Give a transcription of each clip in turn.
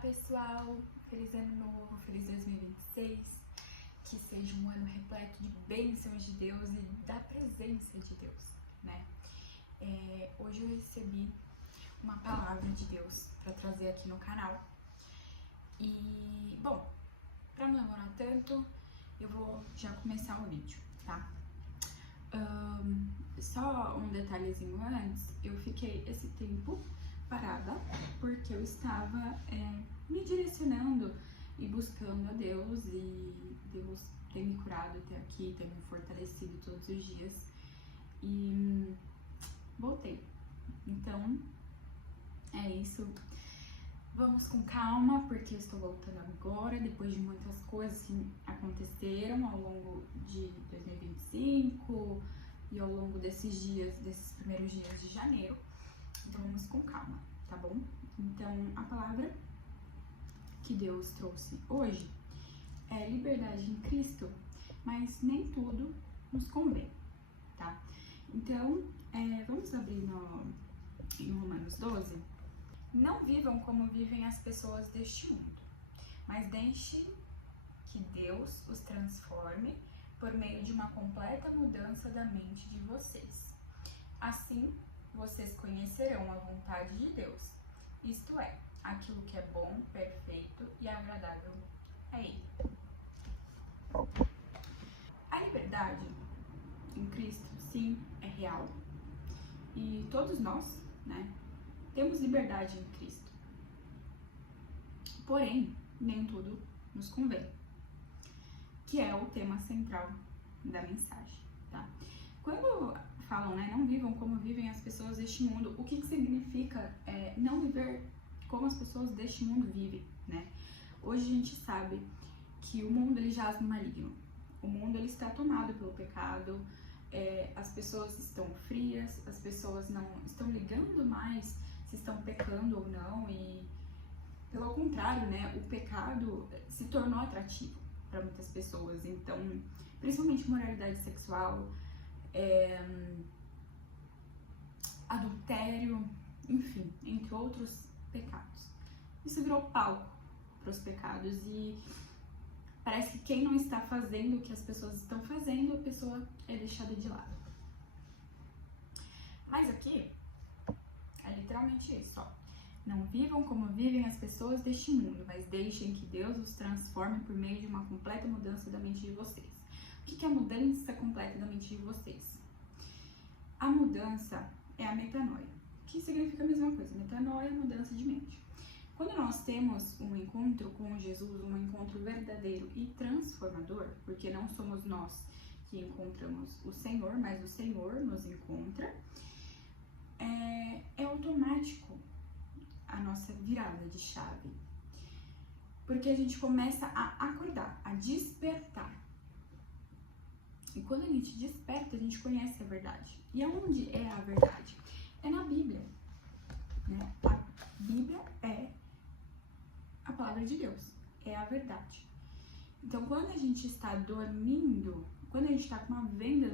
pessoal, feliz ano novo, feliz 2026, que seja um ano repleto de bênçãos de Deus e da presença de Deus, né? Hoje eu recebi uma palavra de Deus para trazer aqui no canal e, bom, para não demorar tanto, eu vou já começar o vídeo, tá? Só um detalhezinho antes, eu fiquei esse tempo parada porque eu estava me direcionando e buscando a Deus, e Deus tem me curado até aqui, tem me fortalecido todos os dias e voltei. Então é isso, vamos com calma porque eu estou voltando agora depois de muitas coisas que aconteceram ao longo de 2025 e ao longo desses primeiros dias de janeiro. Então vamos com calma, tá bom? Então a palavra que Deus trouxe hoje é liberdade em Cristo, mas nem tudo nos convém, tá? Então vamos abrir em Romanos 12. Não vivam como vivem as pessoas deste mundo, mas deixem que Deus os transforme por meio de uma completa mudança da mente de vocês. Assim, vocês conhecerão a vontade de Deus, isto é, aquilo que é bom, perfeito e agradável a Ele. A liberdade em Cristo, sim, é real. E todos nós, né, temos liberdade em Cristo. Porém, nem tudo nos convém, que é o tema central da mensagem, tá? Quando falam, né, não vivam como vivem as pessoas deste mundo, o que significa não viver como as pessoas deste mundo vivem, né? Hoje a gente sabe que o mundo ele jaz no maligno, o mundo ele está tomado pelo pecado, as pessoas estão frias, as pessoas não estão ligando mais se estão pecando ou não, e pelo contrário, né, o pecado se tornou atrativo para muitas pessoas. Então, principalmente moralidade sexual, adultério, enfim, entre outros pecados. Isso virou palco para os pecados e parece que quem não está fazendo o que as pessoas estão fazendo, a pessoa é deixada de lado. Mas aqui é literalmente isso, ó. Não vivam como vivem as pessoas deste mundo, mas deixem que Deus os transforme por meio de uma completa mudança da mente de vocês. O que é a mudança completa da mente de vocês? A mudança é a metanoia, que significa a mesma coisa. Metanoia é mudança de mente. Quando nós temos um encontro com Jesus, um encontro verdadeiro e transformador, porque não somos nós que encontramos o Senhor, mas o Senhor nos encontra, é automático a nossa virada de chave, porque a gente começa a acordar, a despertar. E quando a gente desperta, a gente conhece a verdade. E aonde é a verdade? É na Bíblia, né? A Bíblia é a palavra de Deus, é a verdade. Então, quando a gente está dormindo, quando a gente está com uma venda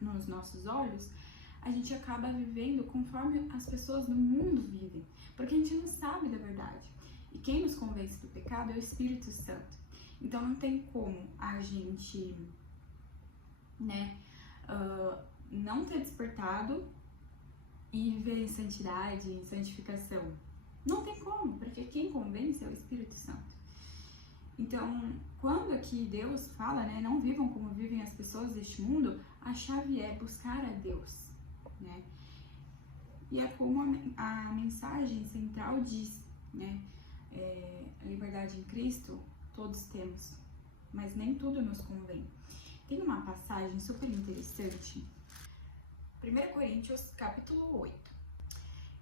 nos nossos olhos, a gente acaba vivendo conforme as pessoas do mundo vivem, porque a gente não sabe da verdade. E quem nos convence do pecado é o Espírito Santo. Então não tem como a gente, né, não ter despertado e viver em santidade, em santificação. Não tem como, porque quem convence é o Espírito Santo. Então, quando aqui Deus fala, né, não vivam como vivem as pessoas deste mundo, a chave é buscar a Deus, né? E é como a mensagem central diz, né? A liberdade em Cristo todos temos, mas nem tudo nos convém. Tem uma passagem super interessante, 1 Coríntios capítulo 8.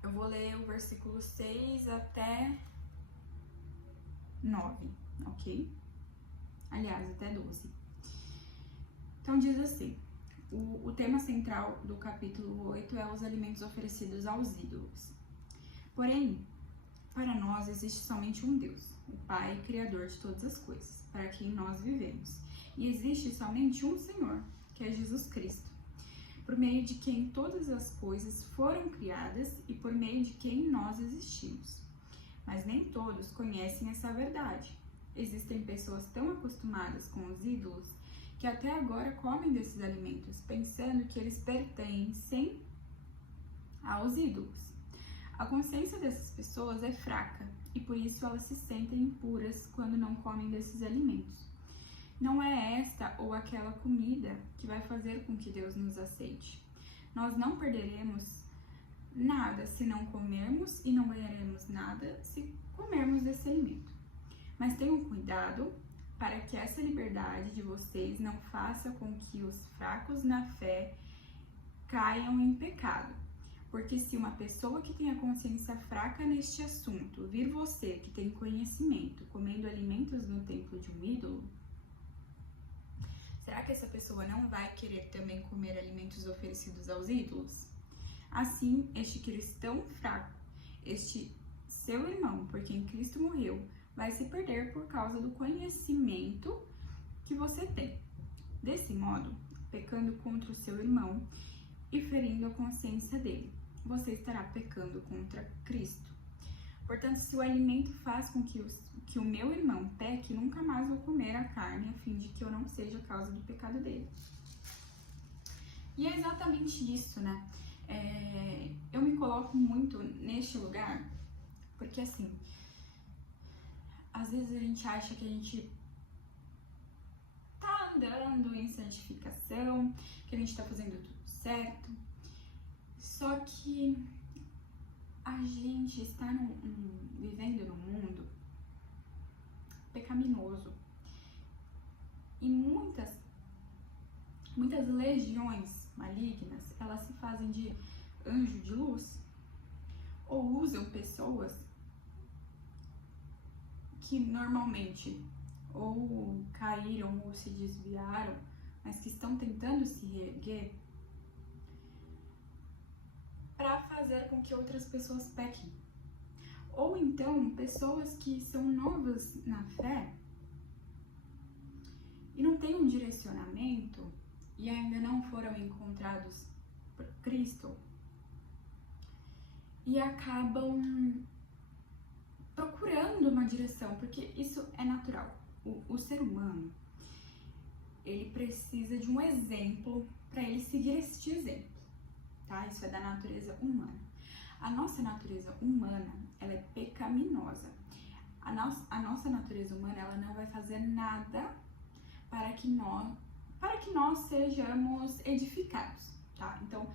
Eu vou ler o versículo 6 até 9, ok? Aliás, até 12. Então diz assim: o tema central do capítulo 8 é os alimentos oferecidos aos ídolos. Porém, para nós existe somente um Deus, o Pai, Criador de todas as coisas, para quem nós vivemos. E existe somente um Senhor, que é Jesus Cristo, por meio de quem todas as coisas foram criadas e por meio de quem nós existimos. mas nem todos conhecem essa verdade. Existem pessoas tão acostumadas com os ídolos que até agora comem desses alimentos, pensando que eles pertencem aos ídolos. A consciência dessas pessoas é fraca e por isso elas se sentem impuras quando não comem desses alimentos. Não é esta ou aquela comida que vai fazer com que Deus nos aceite. Nós não perderemos nada se não comermos e não ganharemos nada se comermos desse alimento. Mas tenham cuidado para que essa liberdade de vocês não faça com que os fracos na fé caiam em pecado. Porque se uma pessoa que tem a consciência fraca neste assunto vir você que tem conhecimento comendo alimentos no templo de um ídolo, será que essa pessoa não vai querer também comer alimentos oferecidos aos ídolos? Assim, este cristão fraco, este seu irmão por quem Cristo morreu, vai se perder por causa do conhecimento que você tem. Desse modo, pecando contra o seu irmão e ferindo a consciência dele, você estará pecando contra Cristo. Portanto, se o alimento faz com que o meu irmão peque, nunca mais vou comer a carne, a fim de que eu não seja a causa do pecado dele. E é exatamente isso, né? Eu me coloco muito neste lugar, porque assim, às vezes a gente acha que a gente tá andando em santificação, que a gente tá fazendo tudo certo, só que a gente está vivendo num mundo pecaminoso e muitas legiões malignas, elas se fazem de anjo de luz ou usam pessoas que normalmente ou caíram ou se desviaram, mas que estão tentando se reerguer para fazer com que outras pessoas pequem. Ou então, pessoas que são novas na fé e não têm um direcionamento e ainda não foram encontrados por Cristo e acabam procurando uma direção, porque isso é natural. O ser humano, ele precisa de um exemplo para ele seguir este exemplo, tá? Isso é da natureza humana. A nossa natureza humana, ela é pecaminosa. A nossa natureza humana, ela não vai fazer nada para que nós sejamos edificados, tá? Então,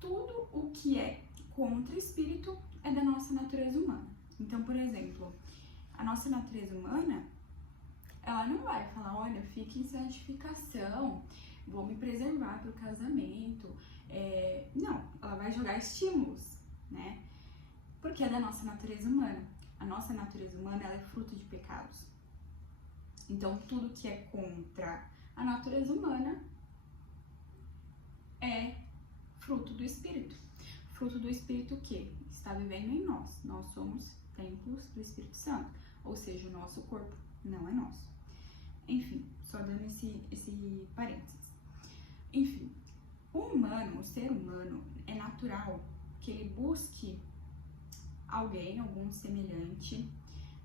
tudo o que é contra o espírito é da nossa natureza humana. Então, por exemplo, a nossa natureza humana, ela não vai falar, olha, fique em santificação, vou me preservar para o casamento. Não, ela vai jogar estímulos, né? Porque é da nossa natureza humana. A nossa natureza humana, ela é fruto de pecados. Então, tudo que é contra a natureza humana é fruto do Espírito. Fruto do Espírito que está vivendo em nós. Nós somos templos do Espírito Santo. Ou seja, o nosso corpo não é nosso. Enfim, só dando esse parênteses. Enfim, o ser humano, é natural que ele busque alguém, algum semelhante,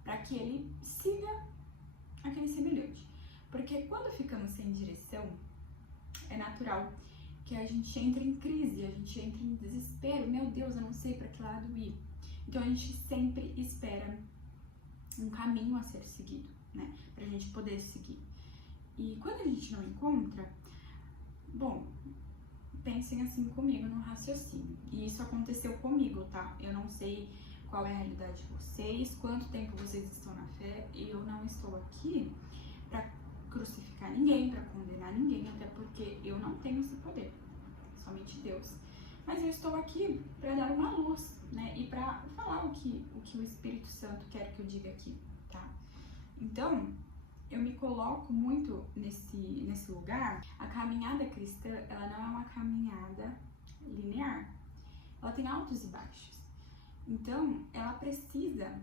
para que ele siga aquele semelhante. Porque quando ficamos sem direção, é natural que a gente entre em crise, a gente entre em desespero. Meu Deus, eu não sei para que lado ir. Então a gente sempre espera um caminho a ser seguido, né? Pra gente poder seguir. E quando a gente não encontra, bom, pensem assim comigo no raciocínio. E isso aconteceu comigo, tá? Eu não sei qual é a realidade de vocês, quanto tempo vocês estão na fé, e eu não estou aqui pra crucificar ninguém, pra condenar ninguém, até porque eu não tenho esse poder, somente Deus. Mas eu estou aqui para dar uma luz, né, e para falar o que o Espírito Santo quer que eu diga aqui, tá? Então, eu me coloco muito nesse lugar. A caminhada cristã, ela não é uma caminhada linear, ela tem altos e baixos. Então, ela precisa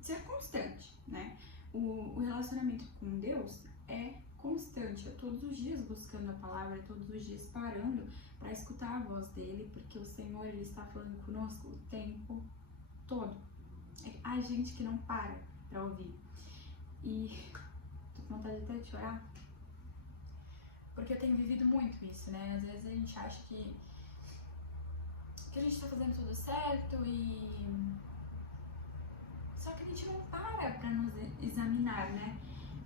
ser constante, né? O relacionamento com Deus é constante, é todos os dias buscando a palavra, é todos os dias parando para escutar a voz dele, porque o Senhor, ele está falando conosco o tempo todo. a gente que não para pra ouvir. E tô com vontade até de chorar, porque eu tenho vivido muito isso, né? Às vezes a gente acha que a gente tá fazendo tudo certo só que a gente não para pra nos examinar, né?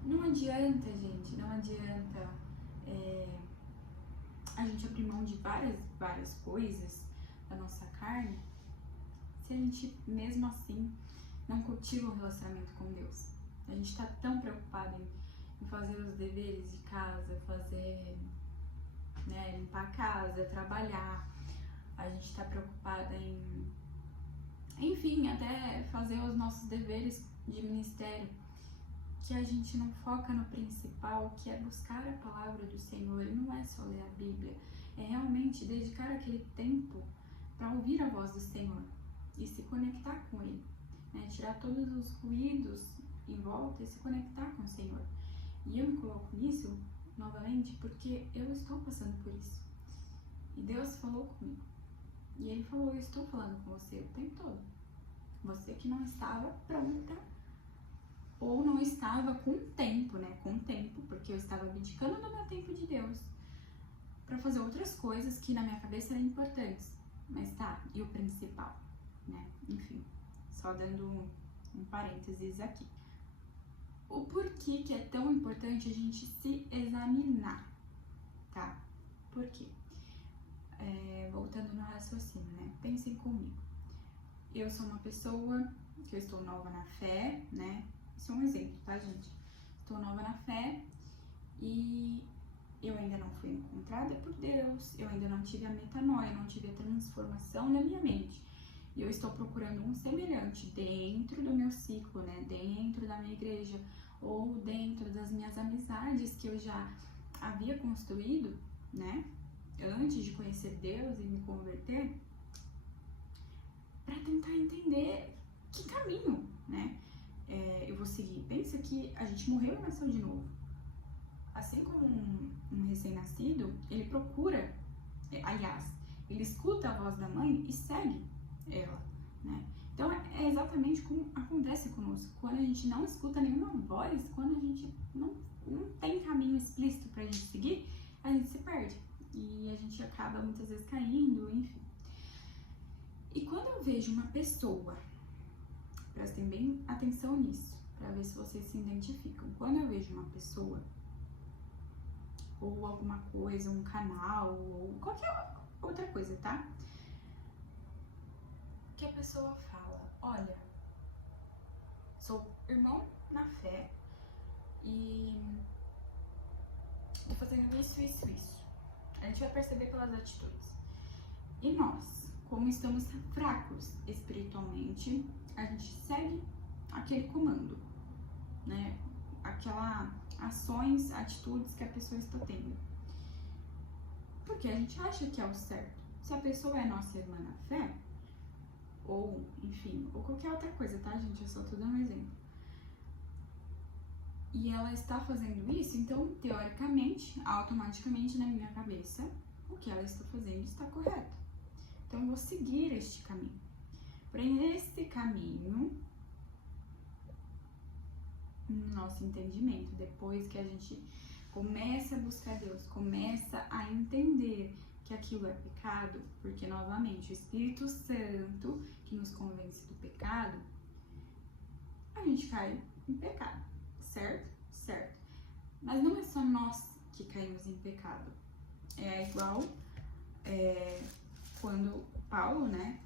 Não adianta, gente, não adianta a gente abrir mão de várias coisas da nossa carne se a gente, mesmo assim, não cultiva um relacionamento com Deus. A gente tá tão preocupado em fazer os deveres de casa, limpar a casa, trabalhar. A gente tá preocupada enfim, até fazer os nossos deveres de ministério, que a gente não foca no principal, que é buscar a palavra do Senhor. E não é só ler a Bíblia, é realmente dedicar aquele tempo para ouvir a voz do Senhor e se conectar com Ele, né? Tirar todos os ruídos em volta e se conectar com o Senhor. E eu me coloco nisso novamente porque eu estou passando por isso. E Deus falou comigo. E Ele falou: eu estou falando com você o tempo todo. Você que não estava pronta ou não estava com tempo, né? Com tempo, porque eu estava abdicando do meu tempo de Deus para fazer outras coisas que na minha cabeça eram importantes. Mas tá, e o principal, né? Enfim, só dando um parênteses aqui. O porquê que é tão importante a gente se examinar, tá? Por quê? Voltando no raciocínio, né? Pensem comigo. Eu sou uma pessoa que eu estou nova na fé, né? Isso é um exemplo, tá, gente? Estou nova na fé e eu ainda não fui encontrada por Deus, eu ainda não tive a metanoia, não tive a transformação na minha mente. E eu estou procurando um semelhante dentro do meu ciclo, né? Dentro da minha igreja ou dentro das minhas amizades que eu já havia construído, né? Antes de conhecer Deus e me converter, para tentar entender que caminho, né? Eu vou seguir. Pensa que a gente morreu e nasceu de novo. Assim como um recém-nascido, ele procura, ele escuta a voz da mãe e segue ela, né? Então é exatamente como acontece conosco. Quando a gente não escuta nenhuma voz, quando a gente não tem caminho explícito pra gente seguir, a gente se perde. E a gente acaba muitas vezes caindo, enfim. E quando eu vejo uma pessoa, prestem bem atenção nisso, pra ver se vocês se identificam. Quando eu vejo uma pessoa, ou alguma coisa, um canal, ou qualquer outra coisa, tá? Que a pessoa fala: olha, sou irmão na fé e tô fazendo isso. A gente vai perceber pelas atitudes. E nós, como estamos fracos espiritualmente, a gente segue aquele comando, né? Aquelas ações, atitudes que a pessoa está tendo. Porque a gente acha que é o certo. Se a pessoa é nossa irmã na fé, ou, enfim, ou qualquer outra coisa, tá, gente? Eu só tô dando um exemplo. E ela está fazendo isso, então, teoricamente, automaticamente na minha cabeça, o que ela está fazendo está correto. Então, eu vou seguir este caminho. Porém, esse caminho, no nosso entendimento, depois que a gente começa a buscar Deus, começa a entender que aquilo é pecado, porque, novamente, o Espírito Santo que nos convence do pecado, a gente cai em pecado, certo? Certo. Mas não é só nós que caímos em pecado. É igual quando Paulo, né,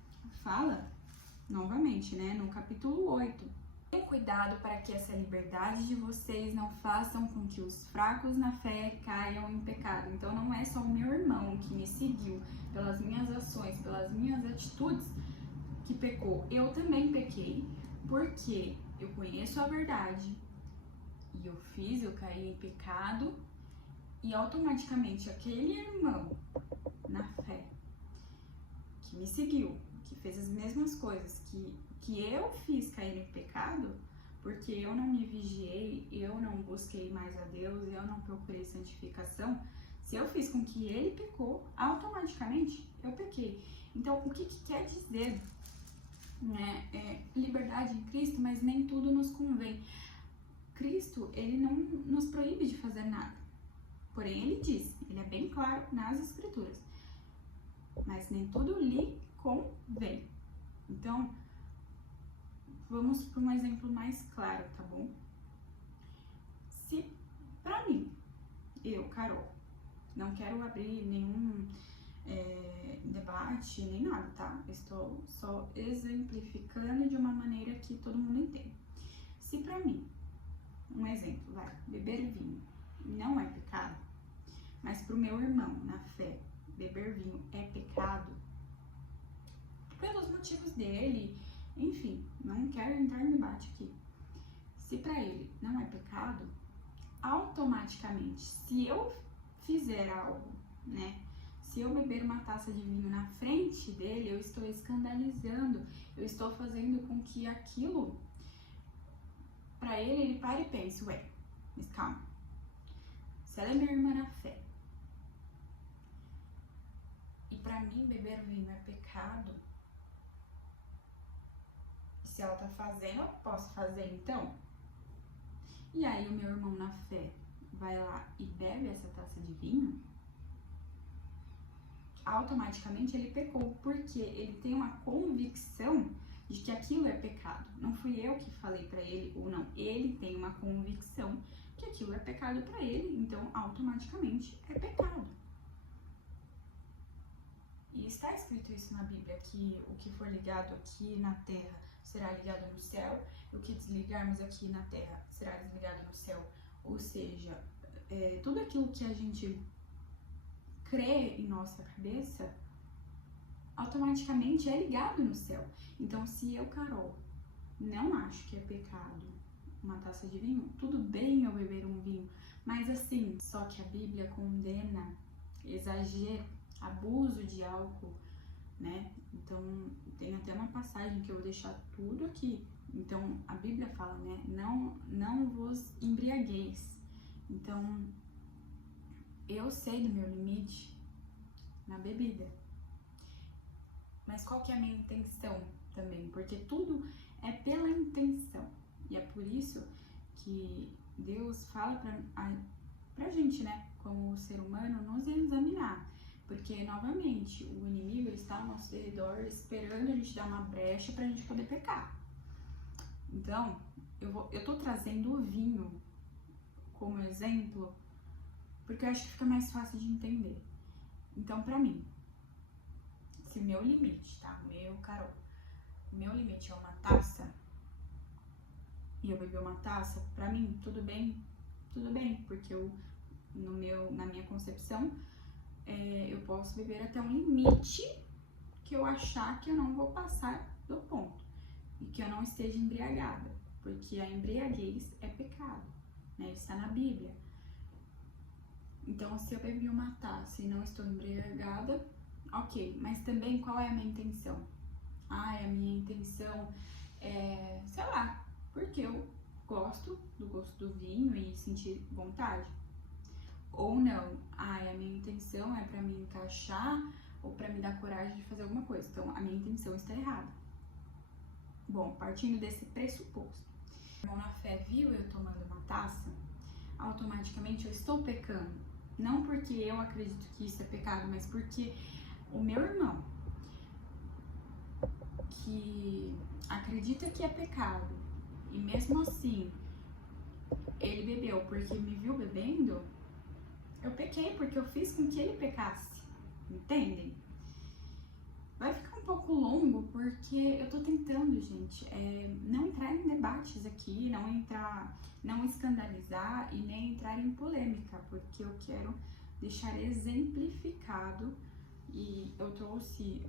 fala, novamente, né, no capítulo 8. Tenham cuidado para que essa liberdade de vocês não façam com que os fracos na fé caiam em pecado. Então não é só o meu irmão que me seguiu pelas minhas ações, pelas minhas atitudes que pecou. Eu também pequei, porque eu conheço a verdade e eu caí em pecado, e automaticamente aquele irmão na fé que me seguiu, que fez as mesmas coisas que eu fiz cair em pecado, porque eu não me vigiei, eu não busquei mais a Deus, eu não procurei santificação, se eu fiz com que ele pecou, automaticamente eu pequei. Então, o que quer dizer né? Liberdade em Cristo, mas nem tudo nos convém. Cristo, ele não nos proíbe de fazer nada. Porém, ele diz, ele é bem claro nas Escrituras, mas nem tudo lhe convém. Então, vamos para um exemplo mais claro, tá bom? Se, pra mim, eu, Carol, não quero abrir nenhum debate, nem nada, tá? Estou só exemplificando de uma maneira que todo mundo entende. Se pra mim, um exemplo, beber vinho não é pecado, mas pro meu irmão, na fé, beber vinho é pecado, pelos motivos dele, enfim, não quero entrar em debate aqui. Se pra ele não é pecado, automaticamente, se eu fizer algo, né? Se eu beber uma taça de vinho na frente dele, eu estou escandalizando, eu estou fazendo com que aquilo, pra ele pare e pense, mas calma, se ela é minha irmã na fé, e pra mim beber vinho é pecado, e se ela tá fazendo, eu posso fazer então? E aí o meu irmão na fé vai lá e bebe essa taça de vinho, automaticamente ele pecou, porque ele tem uma convicção de que aquilo é pecado. Não fui eu que falei pra ele ou não, ele tem uma convicção que aquilo é pecado pra ele, então automaticamente é pecado. E está escrito isso na Bíblia, que o que for ligado aqui na terra será ligado no céu, e o que desligarmos aqui na terra será desligado no céu. Ou seja, tudo aquilo que a gente crê em nossa cabeça, automaticamente é ligado no céu. Então, se eu, Carol, não acho que é pecado uma taça de vinho, tudo bem eu beber um vinho, mas assim, só que a Bíblia condena exagero, abuso de álcool, né? Então, tem até uma passagem que eu vou deixar tudo aqui. Então, a Bíblia fala, né? Não vos embriagueis. Então, eu sei do meu limite na bebida. Mas qual que é a minha intenção também? Porque tudo é pela intenção. E é por isso que Deus fala pra gente, né? Como ser humano, nos examinar. Porque, novamente, o inimigo está ao nosso redor esperando a gente dar uma brecha pra gente poder pecar. Então, eu tô trazendo o vinho como exemplo, porque eu acho que fica mais fácil de entender. Então, pra mim, se meu limite, tá? Carol, meu limite é uma taça, e eu beber uma taça, pra mim, tudo bem, porque na minha concepção, eu posso beber até um limite que eu achar que eu não vou passar do ponto, e que eu não esteja embriagada, porque a embriaguez é pecado, né? Isso está na Bíblia. Então, se eu bebi uma taça e não estou embriagada, ok, mas também qual é a minha intenção? A minha intenção é, sei lá, porque eu gosto do gosto do vinho e sentir vontade. Ou não, a minha intenção é pra me encaixar ou pra me dar coragem de fazer alguma coisa. Então, a minha intenção está errada. Bom, partindo desse pressuposto, o irmão na fé viu eu tomando uma taça, automaticamente eu estou pecando. Não porque eu acredito que isso é pecado, mas porque o meu irmão, que acredita que é pecado, e mesmo assim ele bebeu porque me viu bebendo, eu pequei porque eu fiz com que ele pecasse, entendem? Vai ficar um pouco longo porque eu tô tentando, gente, não entrar em debates aqui, não escandalizar e nem entrar em polêmica, porque eu quero deixar exemplificado. E eu trouxe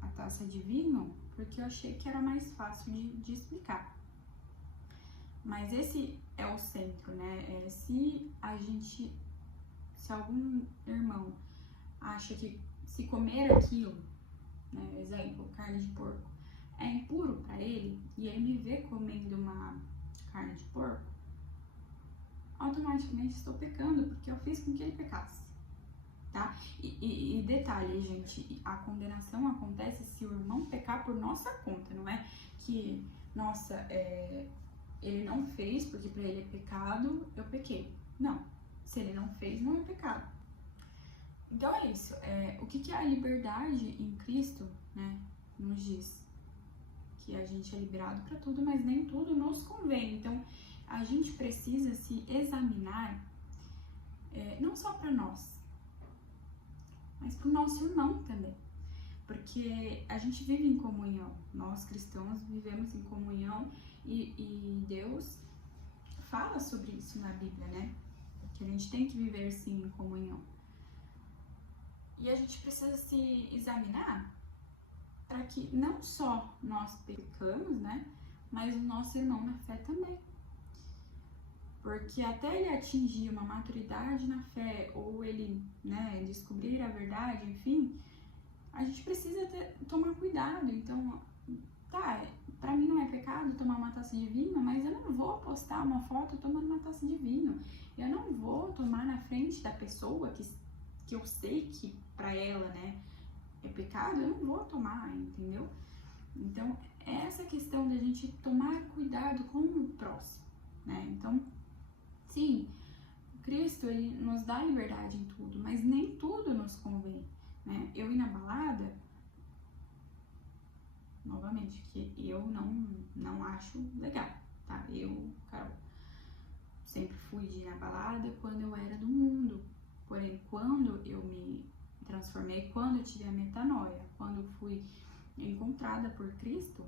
a taça de vinho porque eu achei que era mais fácil de explicar. Mas esse é o centro, né? Se algum irmão acha que se comer aquilo, né, exemplo, carne de porco, é impuro para ele, e ele me vê comendo uma carne de porco, automaticamente estou pecando porque eu fiz com que ele pecasse. tá? E detalhe, gente, a condenação acontece se o irmão pecar por nossa conta, não é que, nossa, ele não fez porque pra ele é pecado, eu pequei. Não, se ele não fez, não é pecado. Então é isso, o que é a liberdade em Cristo, né, nos diz que a gente é liberado para tudo, mas nem tudo nos convém. Então a gente precisa se examinar, não só para nós, mas para o nosso irmão também, porque a gente vive em comunhão, nós cristãos vivemos em comunhão e Deus fala sobre isso na Bíblia, né, que a gente tem que viver sim em comunhão. E a gente precisa se examinar para que não só nós pecamos, né, mas o nosso irmão na fé também. Porque até ele atingir uma maturidade na fé, ou ele, né, descobrir a verdade, enfim, a gente precisa tomar cuidado. Então, tá, pra mim não é pecado tomar uma taça de vinho, mas eu não vou postar uma foto tomando uma taça de vinho. Eu não vou tomar na frente da pessoa que eu sei que pra ela, né, é pecado, eu não vou tomar, entendeu? Então, é essa questão da gente tomar cuidado com o próximo, né? Então, sim, Cristo, ele nos dá liberdade em tudo, mas nem tudo nos convém, né? Eu ir na balada, novamente, que eu não acho legal, tá? Eu, Carol, sempre fui de ir na balada quando eu era do mundo, porém, quando eu me transformei, quando eu tive a metanoia, quando eu fui encontrada por Cristo,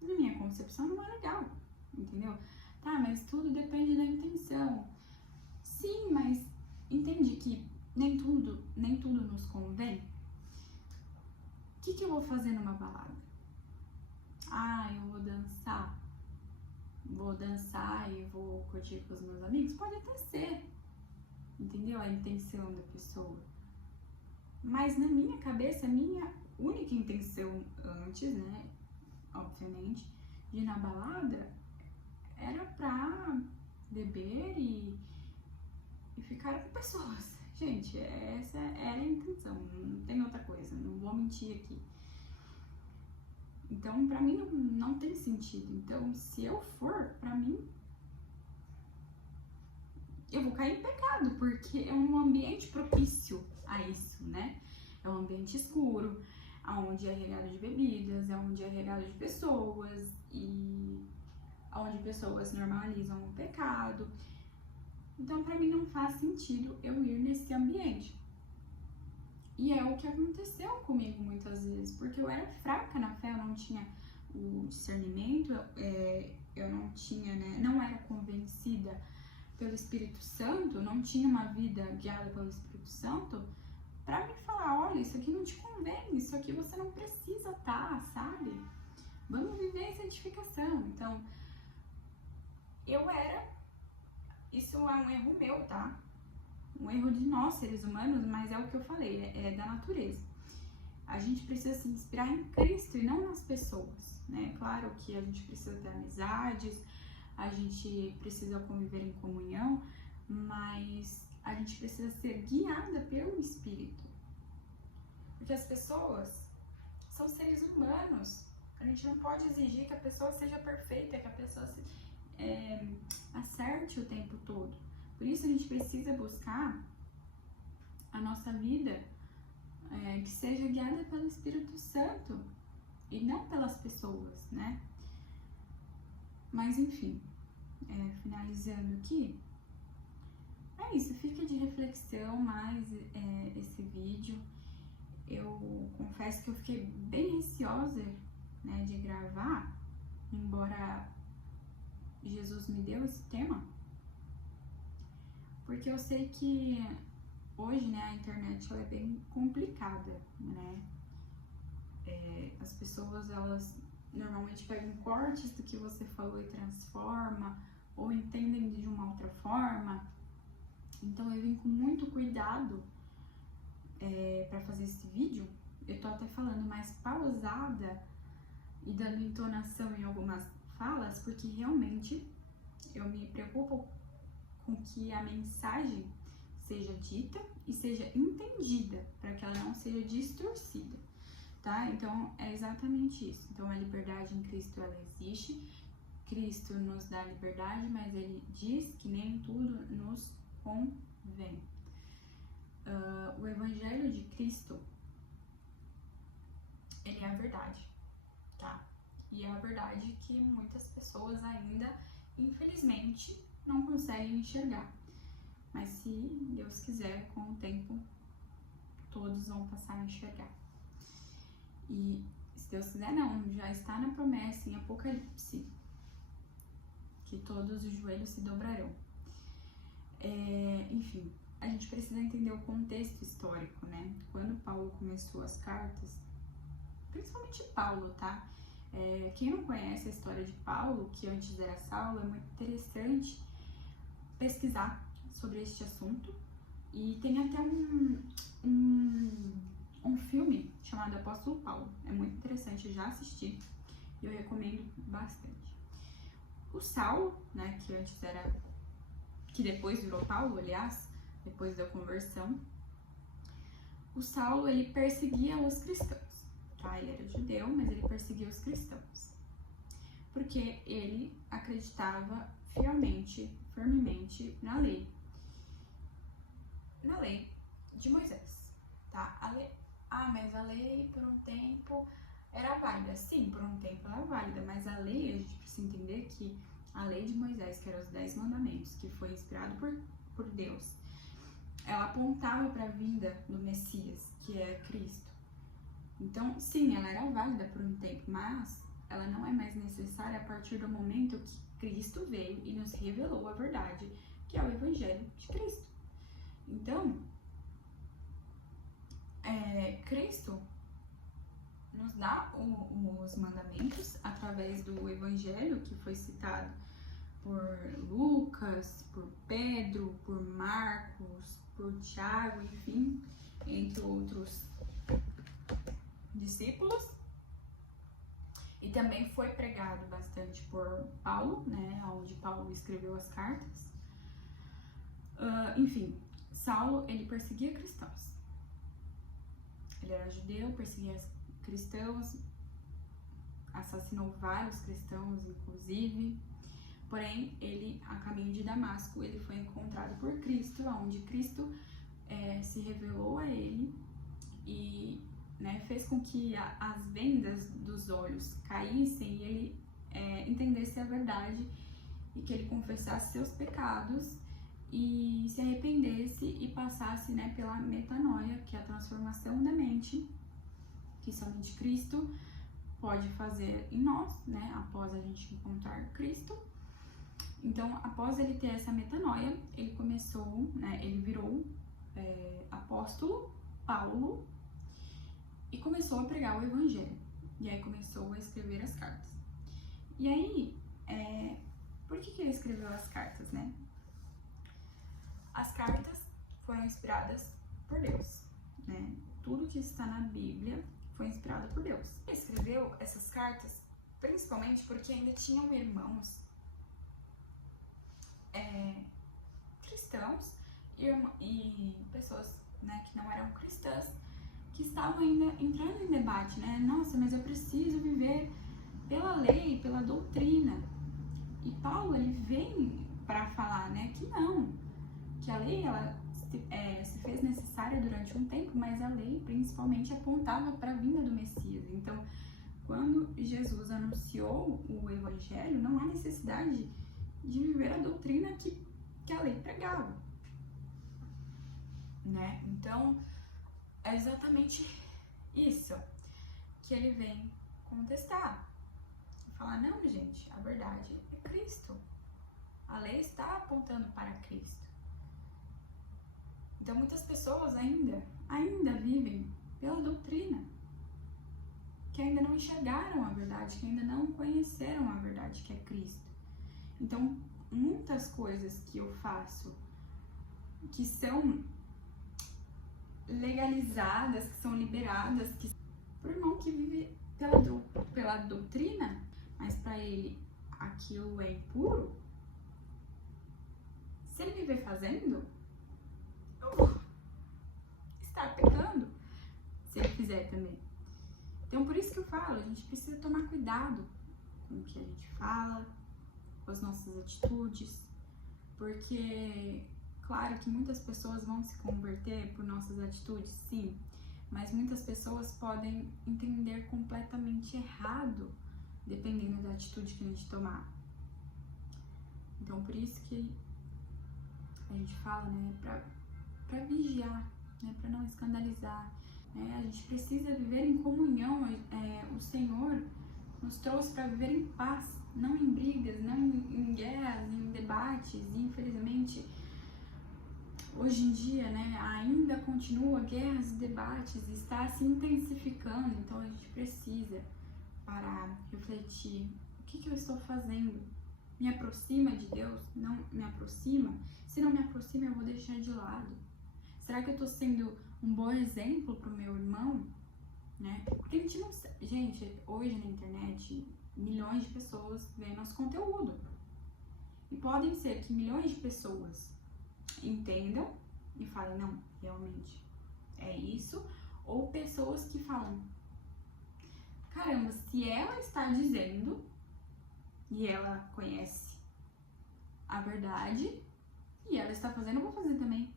na minha concepção não é legal, entendeu? Tá, mas tudo depende da intenção. Sim, mas entende que nem tudo nos convém? O que eu vou fazer numa balada? Ah, eu vou dançar e vou curtir com os meus amigos? Pode até ser, entendeu? A intenção da pessoa. Mas na minha cabeça, a minha única intenção antes, né, obviamente, de ir na balada era pra beber e ficar com pessoas. Gente, essa era a intenção, não tem outra coisa, não vou mentir aqui. Então, pra mim não tem sentido. Então, se eu for, pra mim, eu vou cair em pecado, porque é um ambiente propício a isso, né? É um ambiente escuro, onde é regado de bebidas, é onde é regado de pessoas e onde pessoas normalizam o pecado. Então, pra mim não faz sentido eu ir nesse ambiente. E é o que aconteceu comigo muitas vezes, porque eu era fraca na fé, eu não tinha o discernimento, eu não tinha, né, não era convencida pelo Espírito Santo, não tinha uma vida guiada pelo Espírito Santo, pra me falar, olha, isso aqui não te convém, isso aqui você não precisa estar, sabe? Vamos viver em santificação. Então, isso é um erro meu, tá? Um erro de nós, seres humanos, mas é o que eu falei, é da natureza. A gente precisa se inspirar em Cristo e não nas pessoas, né? Claro que a gente precisa ter amizades, a gente precisa conviver em comunhão, mas a gente precisa ser guiada pelo Espírito. Porque as pessoas são seres humanos. A gente não pode exigir que a pessoa seja perfeita, que a pessoa acerte o tempo todo. Por isso a gente precisa buscar a nossa vida que seja guiada pelo Espírito Santo e não pelas pessoas, né? Mas enfim, finalizando aqui, é isso, fica de reflexão mais esse vídeo. Eu confesso que eu fiquei bem receosa, né, de gravar, embora Jesus me deu esse tema, porque eu sei que hoje, né, a internet ela é bem complicada, né? As pessoas, elas normalmente pegam cortes do que você falou e transforma, ou entendem de uma outra forma. Então eu vim com muito cuidado para fazer esse vídeo. Eu tô até falando mais pausada e dando entonação em algumas falas, porque realmente eu me preocupo com que a mensagem seja dita e seja entendida, para que ela não seja distorcida, tá? Então, é exatamente isso. Então, a liberdade em Cristo, ela existe. Cristo nos dá liberdade, mas ele diz que nem tudo nos convém. O Evangelho de Cristo, ele é a verdade, tá? E é a verdade que muitas pessoas ainda, infelizmente, não conseguem enxergar. Mas se Deus quiser, com o tempo, todos vão passar a enxergar. E se Deus quiser, não, já está na promessa em Apocalipse, que todos os joelhos se dobrarão. Enfim, a gente precisa entender o contexto histórico, né? Quando Paulo começou as cartas, principalmente Paulo, tá? Quem não conhece a história de Paulo, que antes era Saulo, é muito interessante pesquisar sobre este assunto. E tem até um filme chamado Apóstolo Paulo. É muito interessante, eu já assisti e eu recomendo bastante. O Saulo, né, que depois virou Paulo, aliás, depois da conversão, o Saulo, ele perseguia os cristãos, tá? Ele era judeu, mas ele perseguia os cristãos, porque ele acreditava firmemente na lei de Moisés, tá? Mas a lei por um tempo era válida. Sim, por um tempo ela era válida, mas a lei, a gente precisa entender que a lei de Moisés, que eram os 10 mandamentos, que foi inspirado por Deus, ela apontava para a vinda do Messias, que é Cristo. Então, sim, ela era válida por um tempo, mas ela não é mais necessária a partir do momento que Cristo veio e nos revelou a verdade, que é o Evangelho de Cristo. Então, Cristo nos dá os mandamentos através do Evangelho, que foi citado por Lucas, por Pedro, por Marcos, por Tiago, enfim, entre outros discípulos. E também foi pregado bastante por Paulo, né, onde Paulo escreveu as cartas. Enfim, Saulo, ele perseguia cristãos. Ele era judeu, perseguia cristãos, assassinou vários cristãos, inclusive. Porém, ele, a caminho de Damasco, ele foi encontrado por Cristo, onde Cristo se revelou a ele e, né, fez com que as vendas dos olhos caíssem e ele entendesse a verdade e que ele confessasse seus pecados e se arrependesse e passasse, né, pela metanoia, que é a transformação da mente, que somente Cristo pode fazer em nós, né, após a gente encontrar Cristo. Então, após ele ter essa metanoia, ele começou, né, ele virou apóstolo Paulo e começou a pregar o Evangelho. E aí começou a escrever as cartas. E aí, por que ele escreveu as cartas, né? As cartas foram inspiradas por Deus, né? Tudo que está na Bíblia foi inspirado por Deus. Ele escreveu essas cartas principalmente porque ainda tinham irmãos cristãos e pessoas, né, que não eram cristãs, que estavam ainda entrando em debate, né? Nossa, mas eu preciso viver pela lei, pela doutrina. E Paulo, ele vem para falar, né, que não, que a lei, ela se fez necessária durante um tempo, mas a lei principalmente apontava para a vinda do Messias. Então, quando Jesus anunciou o Evangelho, não há necessidade de viver a doutrina que a lei pregava, né? Então, é exatamente isso que ele vem contestar. Falar, não, gente, a verdade é Cristo. A lei está apontando para Cristo. Então, muitas pessoas ainda vivem pela doutrina, que ainda não enxergaram a verdade, que ainda não conheceram a verdade, que é Cristo. Então, muitas coisas que eu faço, que são legalizadas, que são liberadas, que por irmão que vive pela doutrina, mas para ele aquilo é impuro, se ele viver fazendo, eu vou estar pecando se ele fizer também. Então, por isso que eu falo, a gente precisa tomar cuidado com o que a gente fala, com as nossas atitudes, porque, claro que muitas pessoas vão se converter por nossas atitudes, sim, mas muitas pessoas podem entender completamente errado, dependendo da atitude que a gente tomar. Então, por isso que a gente fala, né, pra vigiar, né, pra não escandalizar, né, a gente precisa viver em comunhão. O Senhor nos trouxe para viver em paz, não em brigas, não em guerras, em debates, e infelizmente hoje em dia, né, ainda continua guerras e debates, está se intensificando. Então a gente precisa parar, refletir, o que eu estou fazendo? Me aproxima de Deus? Não me aproxima? Se não me aproxima, eu vou deixar de lado. Será que eu estou sendo um bom exemplo para o meu irmão? Né? Porque a gente não... Gente, hoje na internet, milhões de pessoas veem nosso conteúdo. E podem ser que milhões de pessoas entendam e falem, não, realmente é isso. Ou pessoas que falam, caramba, se ela está dizendo e ela conhece a verdade e ela está fazendo, eu vou fazer também.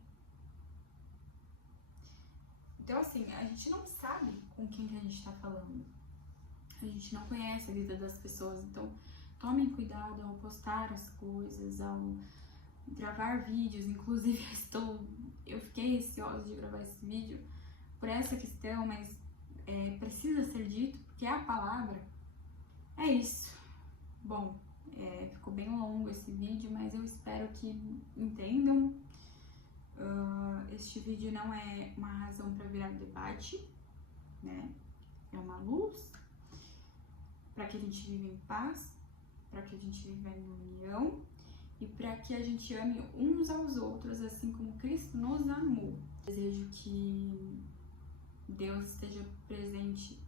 Então, assim, a gente não sabe com quem que a gente está falando. A gente não conhece a vida das pessoas. Então, tomem cuidado ao postar as coisas, ao gravar vídeos. Inclusive, eu fiquei receosa de gravar esse vídeo por essa questão, mas precisa ser dito, porque é a palavra. É isso. Bom, ficou bem longo esse vídeo, mas eu espero que entendam. Este vídeo não é uma razão para virar debate, né? É uma luz para que a gente viva em paz, para que a gente viva em união e para que a gente ame uns aos outros, assim como Cristo nos amou. Desejo que Deus esteja presente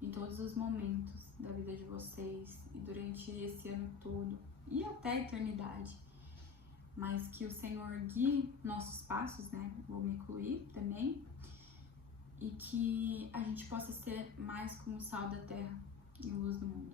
em todos os momentos da vida de vocês e durante esse ano todo e até a eternidade. Mas que o Senhor guie nossos passos, né? Vou me incluir também. E que a gente possa ser mais como o sal da terra e luz do mundo.